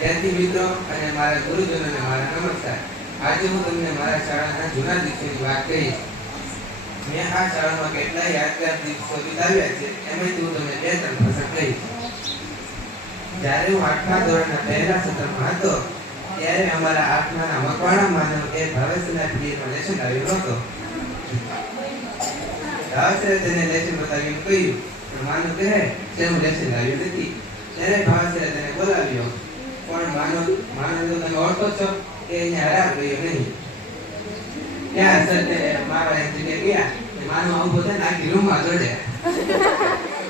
વિદ્યાર્થી મિત્રો અને મારા ગુરુજનોને મારા નમસ્કાર. આજે હું તમને મારા શાળાના જૂના દિવસોની વાત કહીશ. મેં આ શાળામાં કેટલાય યાદગાર દિવસો વિતાવ્યા છે, એમાંથી હું તમને બે ત્રણ પ્રસંગ કહીશ. જ્યારે હું 8મા ધોરણના પહેલા સત્રમાં હતો ત્યારે અમારા 8માના મકવાણા માનવ એ ભાવેશના પીએમાં લેસન આવ્યો હતો. ભાવેશે તેને લેસન બતાવીને કહ્યું, પણ માનવ કહે કે હું લેસન આવ્યો નથી. ત્યારે ભાવેશે તેને બોલાવ્યો, પણ માનવ તો તમે ઓળખો છો કે અહીંયા હરાબ ગયો નહીં. ત્યાં સર તે મારા એક જગ્યાએ ગયા, માનવ ઉભો થઈને આખી રૂમમાં દોડ્યા.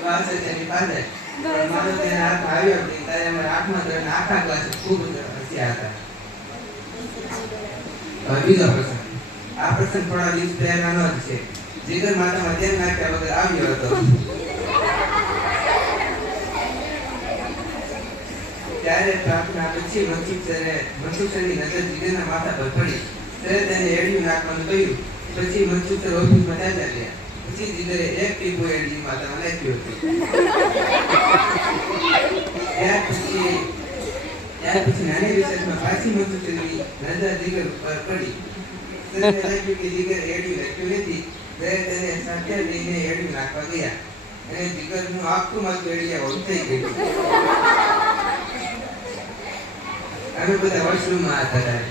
ભાવેશે તેની પાસે માનવ તેના હાથમાં આવ્યો ત્યારે અમારા 8મા ધોરણના આખા ક્લાસ ખૂબ હસ્યા હતા. બીજો પ્રસંગ. આ પ્રસંગ થોડા દિવસ પહેલાનો જ છે. જીગર માતામાં તેલ નાખ્યા વગર આવ્યો હતો. ત્યારે પ્રાર્થના પછી મનસુખ સરની નજર જીગરના માથા પર પડી. ત્યારે તેને એડિયું નાખવાનું કહ્યું. પછી મનસુખ સર ઓફિસમાં ચાલ્યા ગયા. પછી જીગરે એક ટીપો એડિયું માથામાં નાખ્યું હતું. ત્યાર પછી નાની રિસર્ચમાં પાછી મનસુખ સરની નજર જીગર પર પડી. તેને લાગ્યું કે જીગર એડિયું નાખ્યું નથી. ત્યારે તેને સાથે લઈને એડિયું નાખવા ગયા અને જીગરનું આખું માથું એડિયાવાળું થઈ ગયું. અમે બધા વોશરૂમમાં હતા.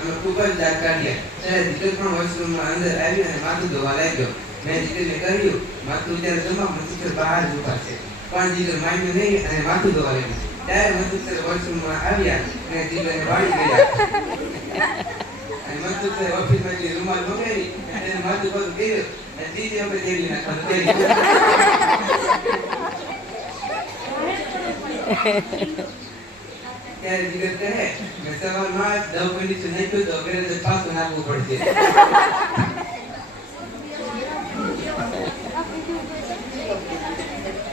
અમે ખૂબ જ દાંત કાઢ્યા. ત્યારે જીગર પણ વોશરૂમમાં અંદર આવ્યો અને માથું ધોવા લાગ્યો. મેં જીગરને કહ્યું, માથું ત્યારે તમામ મનસુખ બહાર જ ઊભા છે. પણ જીગર માન્યું નહીં અને માથું ધોવા લાગ્યું. ત્યારે મનસુખ વોશરૂમમાં આવ્યા અને જીગરને વાળી ગયા. અને મનસુખ ઓફિસમાંથી રૂમાલ મંગાવી અને એને માથું બધું કર્યું અને ત્રીજી વખત એડી નાખવાનું કર્યું. ત્યારે જીગર કહે કે સવારમાં દવ કન્ડિશન નાખ્યું તો ઘરે તો પાછું નાખવું પડશે.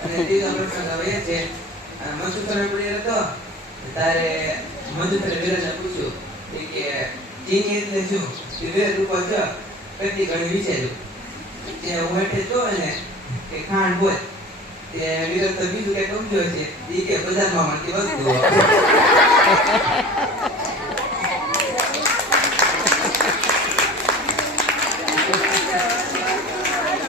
અને ત્રીજો પ્રસંગ હવે એ છે, મનસુખ પડ્યો હતો ત્યારે મનસુખ વિરાજને પૂછ્યું કે ચીની એટલે શું? કે વિરાજ ઉપર છો કેટલી ઘણી વિચાર્યું કે હું એટલે તો ને કે ખાંડ બોલ. તે વિરાજ તો બીજું કઈ સમજો છે એ કે બજારમાં મળતી વસ્તુ